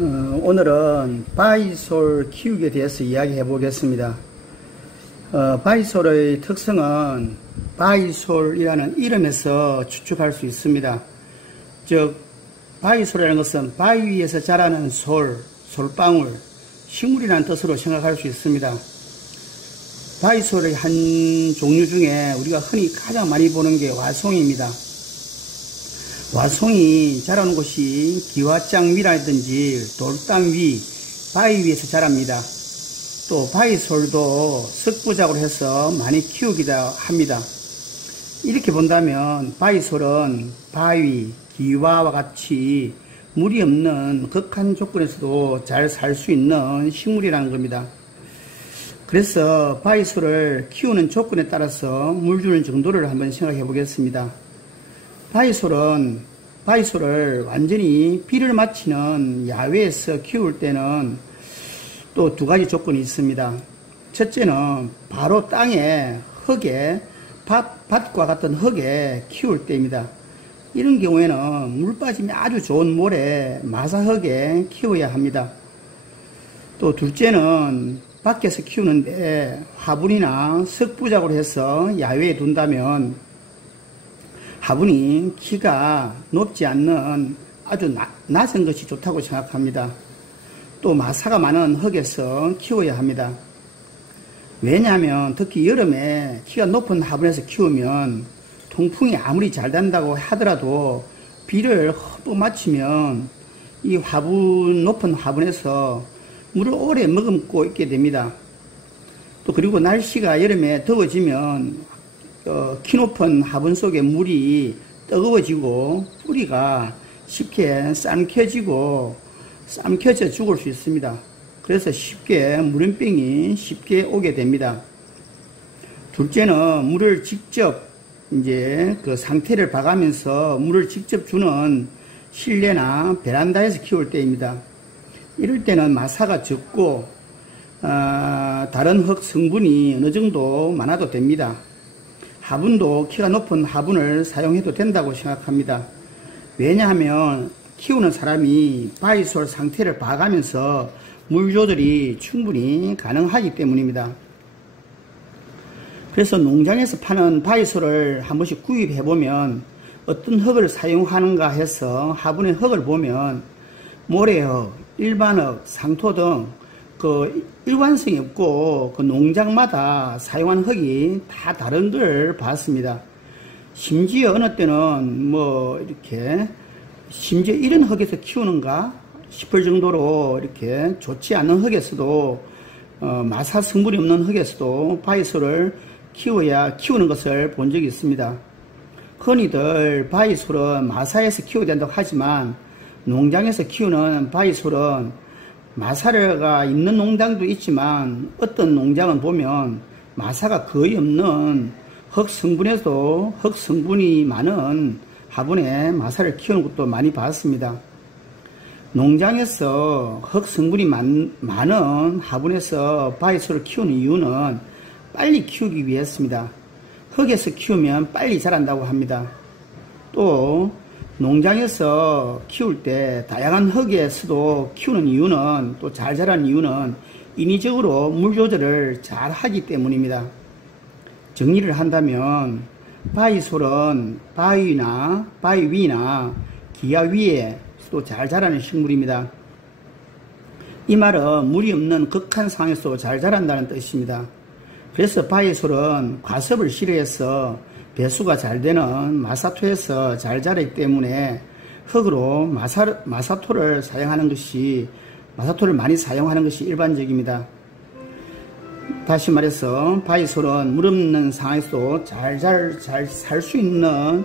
오늘은 바이솔 키우기에 대해서 이야기해 보겠습니다. 바이솔의 특성은 바이솔이라는 이름에서 추측할 수 있습니다. 즉 바이솔이라는 것은 바위 위에서 자라는 솔방울, 식물이라는 뜻으로 생각할 수 있습니다. 바이솔의 한 종류 중에 우리가 흔히 가장 많이 보는 게 와송입니다. 와송이 자라는 곳이 기와장 위라든지 돌땅 위, 바위 위에서 자랍니다. 또 바이솔도 석부작으로 해서 많이 키우기도 합니다. 이렇게 본다면 바이솔은 바위, 기와와 같이 물이 없는 극한 조건에서도 잘 살 수 있는 식물이라는 겁니다. 그래서 바이솔을 키우는 조건에 따라서 물 주는 정도를 한번 생각해 보겠습니다. 바이솔을 완전히 비를 맞히는 야외에서 키울 때는 또 두 가지 조건이 있습니다. 첫째는 바로 땅에, 흙에, 밭과 같은 흙에 키울 때입니다. 이런 경우에는 물 빠짐이 아주 좋은 모래, 마사흙에 키워야 합니다. 또 둘째는 밖에서 키우는데 화분이나 석부작으로 해서 야외에 둔다면 화분이 키가 높지 않는 아주 낮은 것이 좋다고 생각합니다. 또 마사가 많은 흙에서 키워야 합니다. 왜냐하면 특히 여름에 키가 높은 화분에서 키우면 통풍이 아무리 잘 된다고 하더라도 비를 흠뻑 맞추면 이 높은 화분에서 물을 오래 머금고 있게 됩니다. 또 그리고 날씨가 여름에 더워지면 키 높은 화분 속에 물이 뜨거워지고 뿌리가 쉽게 삶켜져 죽을 수 있습니다. 그래서 쉽게 물음병이 쉽게 오게 됩니다. 둘째는 물을 직접 그 상태를 봐가면서 물을 직접 주는 실내나 베란다에서 키울 때입니다. 이럴 때는 마사가 적고 다른 흙 성분이 어느 정도 많아도 됩니다. 화분도 키가 높은 화분을 사용해도 된다고 생각합니다. 왜냐하면 키우는 사람이 바이솔 상태를 봐가면서 물 조절이 충분히 가능하기 때문입니다. 그래서 농장에서 파는 바이솔을 한 번씩 구입해보면 어떤 흙을 사용하는가 해서 화분의 흙을 보면 모래흙, 일반흙, 상토 등 일관성이 없고 농장마다 사용한 흙이 다 다른 걸 봤습니다. 심지어 어느 때는 심지어 이런 흙에서 키우는가 싶을 정도로 이렇게 좋지 않은 흙에서도 마사 성분이 없는 흙에서도 바이솔을 키우는 것을 본 적이 있습니다. 흔히들 바이솔은 마사에서 키워야 된다고 하지만 농장에서 키우는 바이솔은 마사가 있는 농장도 있지만 어떤 농장은 보면 마사가 거의 없는 흙 성분이 많은 화분에 마사를 키우는 것도 많이 봤습니다. 농장에서 흙 성분이 많은 화분에서 바이솔을 키우는 이유는 빨리 키우기 위해서입니다. 흙에서 키우면 빨리 자란다고 합니다. 또 농장에서 키울 때 다양한 흙에서도 키우는 이유는 또 잘 자라는 이유는 인위적으로 물 조절을 잘 하기 때문입니다. 정리를 한다면 바이솔은 바위 위나 기와 위에서도 잘 자라는 식물입니다. 이 말은 물이 없는 극한 상황에서도 잘 자란다는 뜻입니다. 그래서 바이솔은 과습을 싫어해서 배수가 잘 되는 마사토에서 잘 자라기 때문에 흙으로 마사토를 많이 사용하는 것이 일반적입니다. 다시 말해서 바이솔은 물 없는 상황에서도 잘 살 수 있는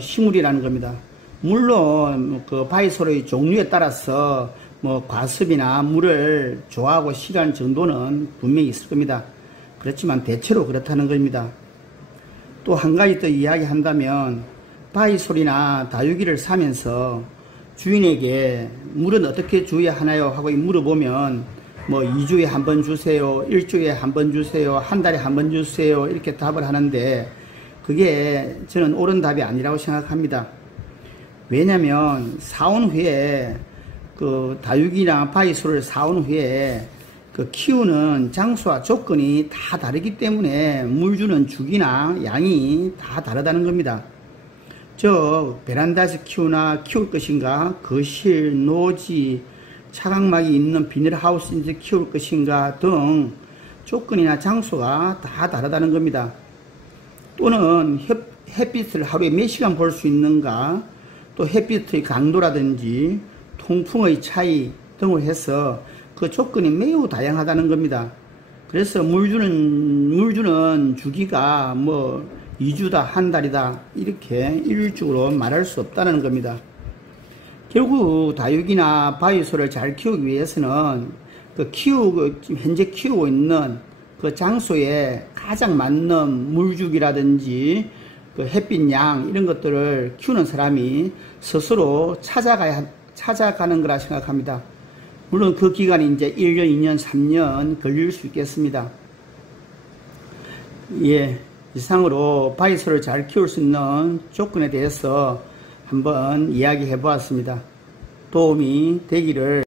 식물이라는 겁니다. 물론 바이솔의 종류에 따라서 과습이나 물을 좋아하고 싫어하는 정도는 분명히 있을 겁니다. 그렇지만 대체로 그렇다는 겁니다. 또 한 가지 더 이야기한다면 바이솔이나 다육이를 사면서 주인에게 물은 어떻게 줘야 하나요? 하고 물어보면 2주에 한 번 주세요, 1주에 한 번 주세요, 한 달에 한 번 주세요 이렇게 답을 하는데 그게 저는 옳은 답이 아니라고 생각합니다. 왜냐하면 사온 후에 그 다육이나 바이소를 사온 후에 그 키우는 장소와 조건이 다 다르기 때문에 물 주는 주기나 양이 다 다르다는 겁니다. 베란다에서 키울 것인가, 거실, 노지, 차광막이 있는 비닐하우스인지 키울 것인가 등 조건이나 장소가 다 다르다는 겁니다. 또는 햇빛을 하루에 몇 시간 볼 수 있는가, 또 햇빛의 강도라든지 통풍의 차이 등을 해서 그 조건이 매우 다양하다는 겁니다. 그래서 물 주는 주기가 2주다, 한 달이다, 이렇게 일률적으로 말할 수 없다는 겁니다. 결국 다육이나 바이소를 잘 키우기 위해서는 현재 키우고 있는 그 장소에 가장 맞는 물주기라든지 그 햇빛 양 이런 것들을 키우는 사람이 스스로 찾아가는 거라 생각합니다. 물론 그 기간이 이제 1년, 2년, 3년 걸릴 수 있겠습니다. 예, 이상으로 바이소를 잘 키울 수 있는 조건에 대해서 한번 이야기해 보았습니다. 도움이 되기를